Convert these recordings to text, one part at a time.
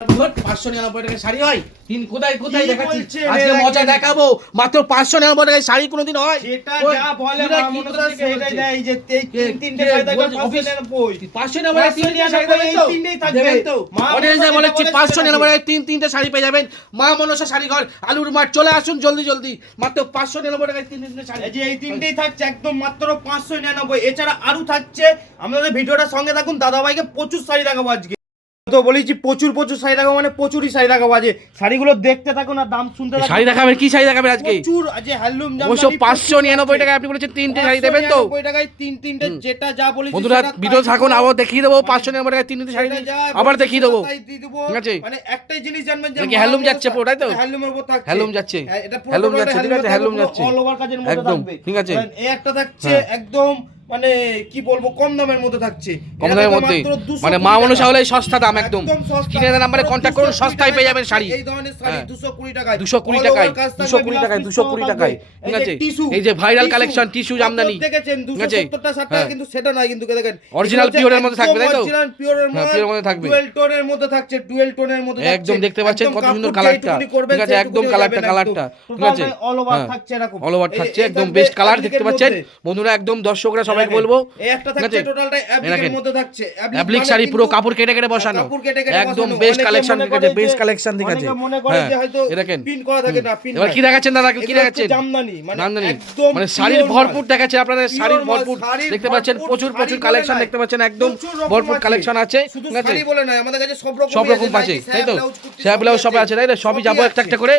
599 টাকায় শাড়ি হয়? তিন কোথায় কোথায় দেখাচ্ছি, আজকে মজা দেখাবো। মাত্র 599 টাকায় শাড়ি কোনোদিন হয়? সেটা যা বলে মামুনুদা সেটাই দেয়। এই যে তিনটে শাড়ি থাকবে 599 599 তিনটে শাড়ি দেবেন তো? তিনটেই থাকবে তো অডিয়েন্সে বলেছি 599 টাকায় তিনটে শাড়ি পেয়ে যাবেন। মা মনসা শাড়িঘর আলুর মাঠ, চলে আসুন জলদি জলদি। মাত্র 599 টাকায় তিনটে শাড়ি। এই যে এই তিনটেই থাকছে একদম মাত্র 599। এছাড়া আরো থাকছে, আমাদের ভিডিওটার সঙ্গে থাকুন। দাদাভাইকে প্রচুর শাড়ি দেখাবো আজকে। তো বলেছি প্রচুর শাড়ি দেখাবো, মানে প্রচুরই শাড়ি দেখাবো আজকে। শাড়িগুলো দেখতে থাকুন আর দাম শুনতে থাকুন। শাড়ি দেখাবেন, কি শাড়ি দেখাবেন আজকে? প্রচুর আজকে হ্যান্ডলুম জামদানি। অবশ্য 599 টাকায় আপনি বলেছেন তিনটে শাড়ি দেবেন তো? 599 টাকায় তিনটে যেটা যা বলেছি বন্ধুরা ভিডিও থাকুন, আবার দেখিয়ে দেবো 599 টাকায় তিনটে শাড়ি আবার দেখিয়ে দেবো। ঠিক আছে, মানে একটাই জিনিস জানবেন যে হ্যান্ডলুম যাচ্ছে পুরো, তাই তো? হ্যান্ডলুমের উপর থাকছে, হ্যান্ডলুম যাচ্ছে, এটা পুরো হ্যান্ডলুম যাচ্ছে, ঠিক আছে, হ্যান্ডলুম যাচ্ছে অল ওভার কাজের মধ্যে একদম, থাকবে। ঠিক আছে। এই একটা থাকছে একদম মানে কি বলবো কম দামের মধ্যে থাকছে, কম দামের মধ্যে, মানে মা মনসা হলে সস্তা দাম একদম। কিনে নাম্বারে কন্টাক্ট করুন, সস্তায় পেয়ে যাবেন শাড়ি। এই ধরনের শাড়ি 220 টাকায়, 220 টাকায়, 220 টাকায়, 220 টাকায়, ঠিক আছে। এই যে ভাইরাল কালেকশন টিস্যু জামদানি দেখেছেন 270 টা 60 টাকা, কিন্তু সেটা নয়, কিন্তু দেখেন অরিজিনাল পিওরের মধ্যে থাকবে, তাই তো? অরিজিনাল পিওরের মধ্যে থাকবে, ডুয়াল টোনের মধ্যে থাকছে, ডুয়াল টোনের মধ্যে থাকছে একদম। দেখতে পাচ্ছেন কত সুন্দর কালারটা, ঠিক আছে, একদম কালারটা ঠিক আছে, অল ওভার থাকছে এরকম, অল ওভার থাকছে একদম বেস্ট কালার। দেখতে পাচ্ছেন বন্ধুরা, একদম দর্শকরা সবাইকে বলবো, একটা থাকছে টোটালটাই অ্যাপ্লিকের মধ্যে থাকছে। অ্যাপ্লিক শাড়ি পুরো কাপড় কেটে কেটে বসানো, একদম বেস্ট কালেকশন, ঠিক আছে, বেস্ট কালেকশন, ঠিক আছে। মনে করে যে হয়তো পিন করা থাকে না, পিন। এবার কি দেখাচ্ছেন দাদা, কি দেখাচ্ছেন? জামদানি, মানে একদম মানে শাড়ির ভরপুর দেখাচ্ছে আপনাদের, শাড়ির ভরপুর দেখতে পাচ্ছেন, প্রচুর কালেকশন দেখতে পাচ্ছেন, একদম ভরপুর কালেকশন আছে, ঠিক আছে। শাড়ি বলে না, আমাদের কাছে সব রকম আছে, তাই তো? স্যাপ ব্লাউজ সব আছে, তাই তো? সবই যাবো একটা একটা করে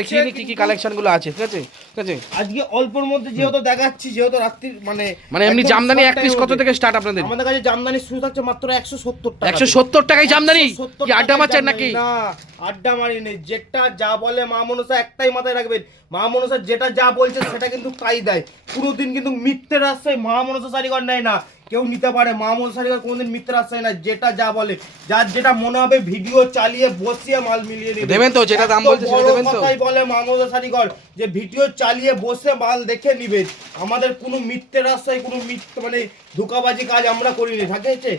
দেখিয়ে নি কি কি কালেকশন গুলো আছে, ঠিক আছে, ঠিক আছে। আজকে অল্পর মধ্যে যেহেতু দেখাচ্ছি, যেহেতু রাত্রির মানে এমনি জামদানি এক পিস কত থেকে স্টার্ট আপনাদের? আমাদের কাছে জামদানি শুরু থাকছে মাত্র 170 টাকা। 170 টাকায় জামদানি? কি আড্ডা মারছেন নাকি? না, আড্ডা মারি নেই। যেটা যা বলে মা মনসা একটাই মাথায় রাখবেন, মা মনসা যেটা যা বলছে সেটা কিন্তু তাই দেয়। পুরোদিন কিন্তু মিথ্যের আশ্রয় মা মনসা শাড়িঘর নেয় না, কেউ নিতে পারে। মা মনসা শাড়িঘর কোনোদিন মিথ্যের আশ্রয় না। যেটা যা বলে, যার যেটা মনে হবে ভিডিও চালিয়ে বসিয়ে মাল মিলিয়ে দেবেন তো, যেটা দাম বলছে সেটা দেবেন তো? কথাই বলে মা মনসা শাড়িঘর যে ভিডিও চালিয়ে বসে মাল দেখে নিবেন। আমাদের কোনো মিথ্যের আশ্রয়, কোনো মানে ধোঁকাবাজি কাজ আমরা করিনি, ঠিক আছে।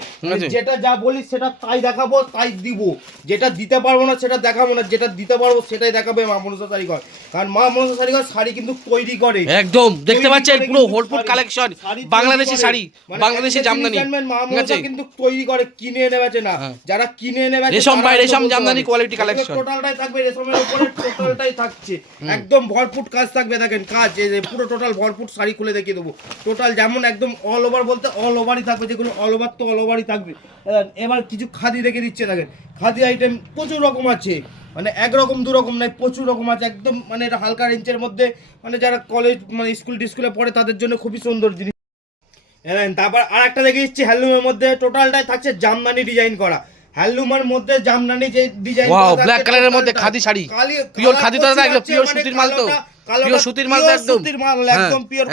যেটা যা বলি সেটা তাই দেখাবো, তাই দিব। যেটা দিতে পারবো না সেটা দেখাবো না, যেটা দিতে পারবো সেটাই দেখাবে মা মনসা শাড়িঘর। কারণ মা মনসা শাড়িঘর শাড়ি কিন্তু তৈরি করে, একদম দেখতে পাচ্ছেন পুরো ভরপুর কালেকশন, বাংলাদেশি শাড়ি, বাংলাদেশি জামদানি, মা মনসা কিন্তু তৈরি করে, কিনে এনে বেচে না। যারা কিনে এনে বেচে রেশম বাই রেশম জামদানি কোয়ালিটি কালেকশন, টোটালটাই থাকবে রেশমের উপরে, টোটালটাই থাকছে একদম ভরপুর কাজ থাকবে। দেখেন কাজ, এই যে পুরো টোটাল ভরপুর শাড়ি খুলে দেখিয়ে দেবো। টোটাল যেমন একদম অল ওভার, বলতে অল ওভারই থাকবে, যেগুলো অল ওভার তো অল ওভারই থাকবে। এবার কিছু খাদি দেখে দিচ্ছে, দেখেন খাদি আইটেম প্রচুর রকম আছে, মানে একরকম দু রকম নাই, প্রচুর রকম আছে একদম। মানে এটা হালকা রেঞ্জের মধ্যে, মানে যারা কলেজ মানে স্কুল টিস্কুলে পড়ে তাদের জন্য খুবই সুন্দর জিনিস। তারপর আর একটা দেখে দিচ্ছি হ্যান্ডলুমের মধ্যে, টোটালটাই থাকছে জামদানি ডিজাইন করা। হ্যান্ডলুমের মধ্যে জামদানি যে ডিজাইন, ওয়াও, ব্ল্যাক কালারের মধ্যে খাদি শাড়ি, পিওর খাদি তো না, একদম পিওর সুতির মাল তো, পিওর সুতির মাল, একদম সুতির মাল, একদম পিওর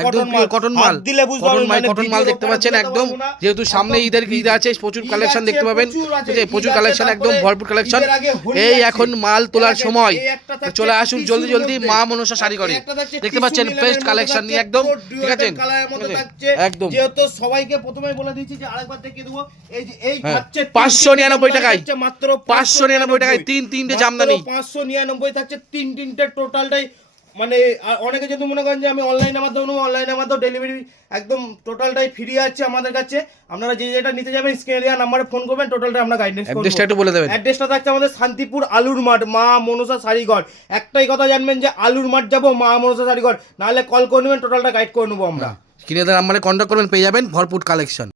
কটন মাল, দিলে বুঝতে পারবেন, কটন মাল দেখতে পাচ্ছেন একদম। যেহেতু সামনে ঈদ আছে, প্রচুর কালেকশন দেখতে পাবেন, ঠিক আছে, প্রচুর কালেকশন, একদম ভরপুর কালেকশন। এই এখন মাল তোলার সময়, চলে আসুন জলদি জলদি মা মনসা শাড়িঘরে। দেখতে পাচ্ছেন বেস্ট কালেকশন নিয়ে একদম, ঠিক আছে, একদম। যেহেতু সবাইকে প্রথমেই বলে দিয়েছি যে আরেকবার দেখিয়ে দেবো, এই যে এই থাকছে 599 টাকায়, মাত্র 599 টাকায় তিনটে জামদানি, 599 থাকছে তিনটে টোটালটাই। মানে অনেকে যদি মনে করেন যে আমি অনলাইনের মাধ্যমে নেবো, অনলাইনের মাধ্যমে ডেলিভারি একদম টোটালটাই ফ্রি আছে আমাদের কাছে। আপনারা যে যেটা নিতে যাবেন স্ক্রিনে দেওয়া নাম্বারে ফোন করবেন, টোটালটা আমরা গাইডেন্স করব। অ্যাড্রেসটা একটু বলে দেবেন। অ্যাড্রেসটা থাকছে আমাদের শান্তিপুর আলুর মাঠ, মা মনসা শাড়িঘর। একটাই কথা জানবেন যে আলুর মাঠ যাবো, মা মনসা শাড়িঘর, নাহলে কল করে নেবেন, টোটালটা গাইড করে নেবো আমরা। কিনে দেওয়ার নাম্বারে কন্ট্যাক্ট করবেন, পেয়ে যাবেন ভরপুর কালেকশন।